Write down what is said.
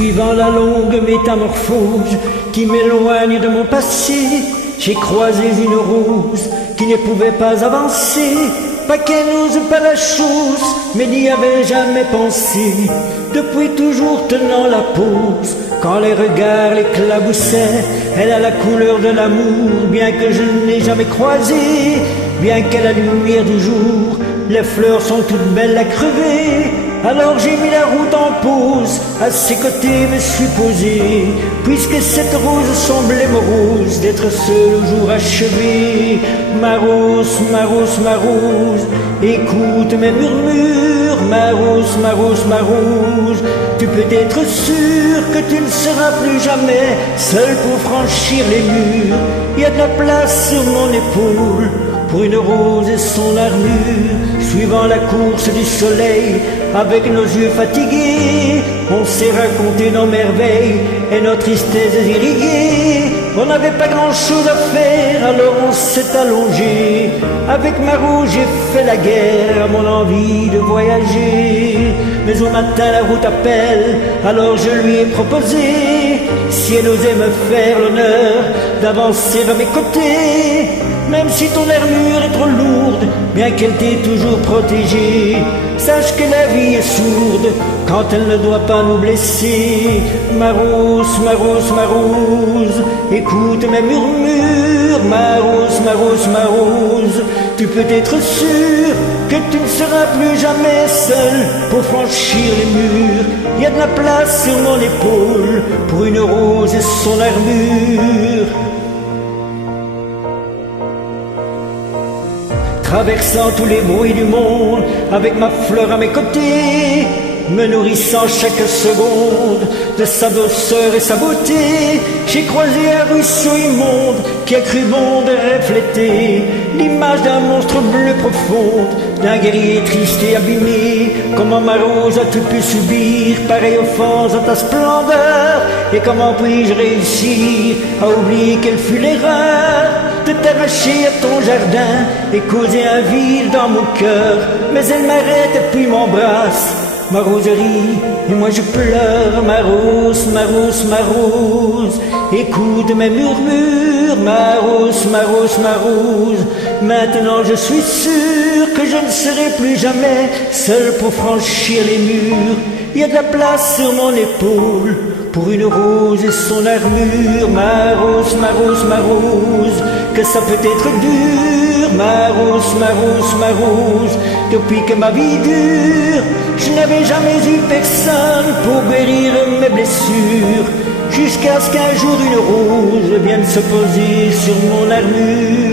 Suivant la longue métamorphose qui m'éloigne de mon passé, j'ai croisé une rose qui ne pouvait pas avancer, pas qu'elle n'ose pas la chose, mais n'y avait jamais pensé. Depuis toujours tenant la pose, quand les regards l'éclaboussaient, elle a la couleur de l'amour, bien que je ne l'ai jamais croisée, bien qu'à la lumière du jour, les fleurs sont toutes belles à crever. Alors j'ai mis la route en pause, à ses côtés me suis posé, puisque cette rose semblait morose d'être seule au jour achevé. Ma rose, ma rose, ma rose, écoute mes murmures. Ma rose, ma rose, ma rose, tu peux être sûr que tu ne seras plus jamais seul pour franchir les murs. Il y a de la place sur mon épaule pour une rose et son armure. Suivant la course du soleil, avec nos yeux fatigués, on s'est raconté nos merveilles et nos tristesses irriguées. On n'avait pas grand chose à faire, alors on s'est allongé. Avec ma rose j'ai fait la guerre à mon envie de voyager. Mais au matin la route appelle, alors je lui ai proposé, si elle osait me faire l'honneur d'avancer à mes côtés. Même si ton armure est trop lourde, bien qu'elle t'ait toujours protégée, sache que la vie est sourde quand elle ne doit pas nous blesser. Ma rose, ma rose, ma rose, écoute mes murmures. Ma rose, ma rose, ma rose, tu peux être sûr que tu ne seras plus jamais seul pour franchir les murs. Il y a de la place sur mon épaule pour une rose et son armure. Traversant tous les bruits du monde, avec ma fleur à mes côtés, me nourrissant chaque seconde de sa douceur et sa beauté, j'ai croisé un ruisseau immonde qui a cru bon de refléter l'image d'un monstre bleu profond, d'un guerrier triste et abîmé. Comment ma rose as-tu pu subir pareille offense à ta splendeur? Et comment puis-je réussir à oublier quelle fut l'erreur de t'arracher à ton jardin et causer un vide dans mon cœur? Mais elle m'arrête et puis m'embrasse. Ma roserie, et moi je pleure. Ma rose, ma rose, ma rose, écoute mes murmures. Ma rose, ma rose, ma rose, maintenant je suis sûr que je ne serai plus jamais seul pour franchir les murs. Il y a de la place sur mon épaule pour une rose et son armure. Ma rose, ma rose, ma rose, que ça peut être dur. Ma rose, ma rose, ma rose, depuis que ma vie dure, je n'avais jamais eu personne pour guérir mes blessures, jusqu'à ce qu'un jour une rose vienne se poser sur mon armure.